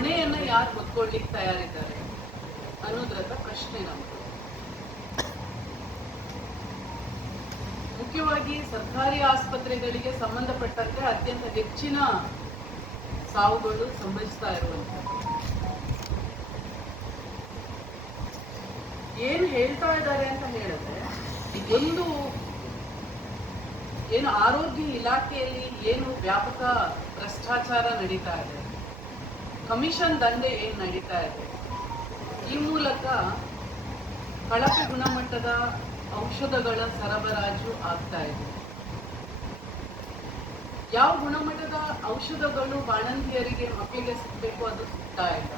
ಹೊಣೆಯನ್ನ ಯಾರು ಹೊತ್ಕೊಳ್ಳಿಕ್ಕೆ ತಯಾರಿದ್ದಾರೆ ಅನ್ನೋದ್ರದ ಪ್ರಶ್ನೆ ನಮ್ದು. ಮುಖ್ಯವಾಗಿ ಸರ್ಕಾರಿ ಆಸ್ಪತ್ರೆಗಳಿಗೆ ಸಂಬಂಧಪಟ್ಟಂತೆ ಅತ್ಯಂತ ಹೆಚ್ಚಿನ ಸಾವುಗಳು ಸಂಭವಿಸ್ತಾ ಇರುವಂಥದ್ದು. ಏನು ಹೇಳ್ತಾ ಇದ್ದಾರೆ ಅಂತ ಹೇಳಿದ್ರೆ, ಒಂದು ಏನು ಆರೋಗ್ಯ ಇಲಾಖೆಯಲ್ಲಿ ಏನು ವ್ಯಾಪಕ ಭ್ರಷ್ಟಾಚಾರ ನಡೀತಾ ಇದೆ ಕಮಿಷನ್ ದಂಧೆ ಏನು ನಡೀತಾ ಇದೆ? ಈ ಮೂಲಕ ಕಳಪೆ ಗುಣಮಟ್ಟದ ಔಷಧಗಳ ಸರಬರಾಜು ಆಗ್ತಾ ಇದೆ. ಯಾವ ಗುಣಮಟ್ಟದ ಔಷಧಗಳು ಬಾಣಂತಿಯರಿಗೆ ಮಕ್ಕಳಿಗೆ ಸಿಗಬೇಕು ಅದು ಸಿಗ್ತಾ ಇಲ್ಲ.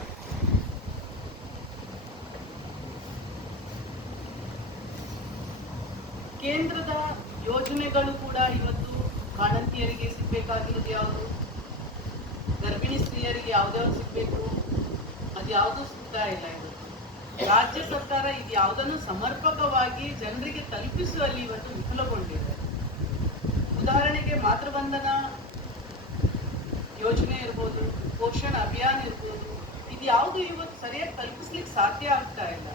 ಕೇಂದ್ರದ ಯೋಜನೆಗಳು ಕೂಡ ಇವತ್ತು ಬಾಣಂತಿಯರಿಗೆ ಸಿಗ್ಬೇಕಾಗಿರೋದು ಯಾವುದು? ಯಾವ್ದ್ಯಾವ್ದು ಸಿಗ್ಬೇಕು ಅದು ಯಾವುದು ಸಿಗ್ತಾ ಇಲ್ಲ ಇದು. ರಾಜ್ಯ ಸರ್ಕಾರ ಇದು ಯಾವುದನ್ನು ಸಮರ್ಪಕವಾಗಿ ಜನರಿಗೆ ತಲುಪಿಸುವಲ್ಲಿ ಇವತ್ತು ವಿಫಲಗೊಂಡಿದೆ. ಉದಾಹರಣೆಗೆ ಮಾತೃವಂದನ ಯೋಜನೆ ಇರ್ಬೋದು, ಪೋಷಣ ಅಭಿಯಾನ ಇರ್ಬೋದು, ಇದು ಯಾವುದು ಇವತ್ತು ಸರಿಯಾಗಿ ತಲುಪಿಸ್ಲಿಕ್ಕೆ ಸಾಧ್ಯ ಆಗ್ತಾ ಇಲ್ಲ.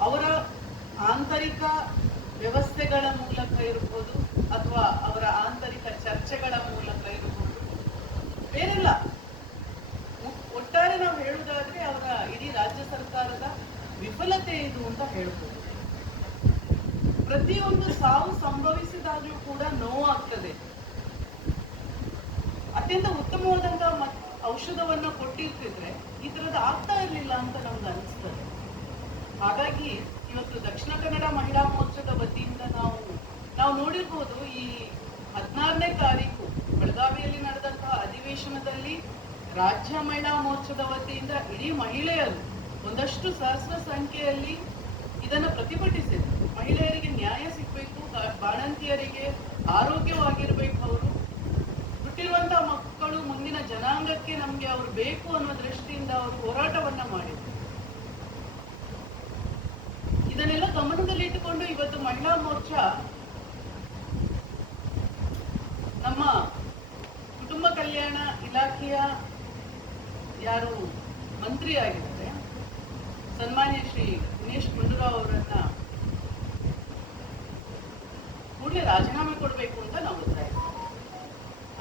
ಅವರ ಆಂತರಿಕ ವ್ಯವಸ್ಥೆಗಳ ಮೂಲಕ ಇರ್ಬೋದು ಅಥವಾ ಅವರ ಆಂತರಿಕ ಚರ್ಚೆಗಳ ಮೂಲಕ ಇರ್ಬೋದು ಬೇರೆಲ್ಲ ಒ- ಒಟ್ಟಾರೆ ನಾವು ಹೇಳುವುದಾದ್ರೆ ಅವರ ಇಡೀ ರಾಜ್ಯ ಸರ್ಕಾರದ ವಿಫಲತೆ ಇದು ಅಂತ ಹೇಳ್ಬೋದು. ಪ್ರತಿಯೊಂದು ಸಾವು ಸಂಭವಿಸಿದಾಗ್ಲೂ ಕೂಡ ನೋವಾಗ್ತದೆ. ಅತ್ಯಂತ ಉತ್ತಮವಾದಂತಹ ಔಷಧವನ್ನ ಕೊಟ್ಟಿರ್ತಿದ್ರೆ ಈ ತರದ್ದು ಆಗ್ತಾ ಇರಲಿಲ್ಲ ಅಂತ ನಮ್ಗೆ ಅನಿಸ್ತದೆ. ಹಾಗಾಗಿ ಇವತ್ತು ದಕ್ಷಿಣ ಕನ್ನಡ ಮಹಿಳಾ ಮೋರ್ಚಾದ ವತಿಯಿಂದ ನಾವು ನಾವು ನೋಡಿರ್ಬೋದು ಈ ಹದಿನಾರನೇ ತಾರೀಕು ಬೆಳಗಾವಿಯಲ್ಲಿ ನಡೆದಂತಹ ಅಧಿವೇಶನದಲ್ಲಿ ರಾಜ್ಯ ಮಹಿಳಾ ಮೋರ್ಚಾದ ವತಿಯಿಂದ ಇಡೀ ಮಹಿಳೆಯರು ಒಂದಷ್ಟು ಸಹಸ್ರ ಸಂಖ್ಯೆಯಲ್ಲಿ ಇದನ್ನು ಪ್ರತಿಭಟಿಸಿದ್ರು ಮಹಿಳೆಯರಿಗೆ ನ್ಯಾಯ ಸಿಗಬೇಕು ಬಾಣಂತಿಯರಿಗೆ ಆರೋಗ್ಯವಾಗಿರ್ಬೇಕು ಅವರು. ಹುಟ್ಟಿರುವಂತಹ ಮಕ್ಕಳು ಮುಂದಿನ ಜನಾಂಗಕ್ಕೆ ನಮ್ಗೆ ಅವರು ಬೇಕು ಅನ್ನೋ ದೃಷ್ಟಿಯಿಂದ ಅವರು ಹೋರಾಟವನ್ನ ಮಾಡಿದ್ರು. ಇದನ್ನೆಲ್ಲ ಗಮನದಲ್ಲಿಟ್ಟುಕೊಂಡು ಇವತ್ತು ಮಹಿಳಾ ಮೋರ್ಚಾ ನಮ್ಮ ಕುಟುಂಬ ಕಲ್ಯಾಣ ಇಲಾಖೆಯ ಯಾರು ಮಂತ್ರಿ ಆಗಿದ್ದಾರೆ ಸನ್ಮಾನ್ಯ ಶ್ರೀ ದಿನೇಶ್ ಗುಂಡೂರಾವ್ ಅವರನ್ನ ಕೂಡಲೇ ರಾಜೀನಾಮೆ ಕೊಡಬೇಕು ಅಂತ ನಾವು ಒತ್ತಾಯ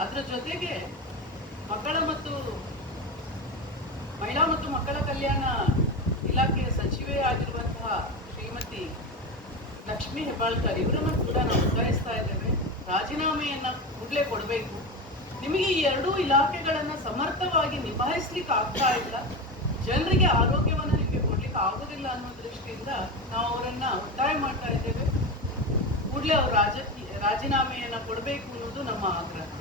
ಅದರ ಜೊತೆಗೆ ಮಕ್ಕಳ ಮತ್ತು ಮಹಿಳಾ ಮತ್ತು ಮಕ್ಕಳ ಕಲ್ಯಾಣ ಇಲಾಖೆಯ ಸಚಿವೆ ಆಗಿರುವಂತಹ ಶ್ರೀಮತಿ ಲಕ್ಷ್ಮೀ ಹೆಬ್ಬಾಳ್ಕರ್ ಇವರನ್ನು ಕೂಡ ನಾವು ಒತ್ತಾಯಿಸ್ತಾ ಇದ್ದೇವೆ. ರಾಜೀನಾಮೆಯನ್ನ ಕೂಡಲೇ ಕೊಡಬೇಕು. ನಿಮಗೆ ಈ ಎರಡೂ ಇಲಾಖೆಗಳನ್ನ ಸಮರ್ಥವಾಗಿ ನಿಭಾಯಿಸ್ಲಿಕ್ಕೆ ಆಗ್ತಾ ಇಲ್ಲ. ಜನರಿಗೆ ಆರೋಗ್ಯವನ್ನ ನಿಮಗೆ ಕೊಡ್ಲಿಕ್ಕೆ ಆಗೋದಿಲ್ಲ ಅನ್ನೋ ದೃಷ್ಟಿಯಿಂದ ನಾವು ಅವರನ್ನ ಒತ್ತಾಯ ಮಾಡ್ತಾ ಇದ್ದೇವೆ. ಕೂಡಲೇ ಅವರು ರಾಜ ರಾಜೀನಾಮೆಯನ್ನ ಕೊಡಬೇಕು ಅನ್ನೋದು ನಮ್ಮ ಆಗ್ರಹ.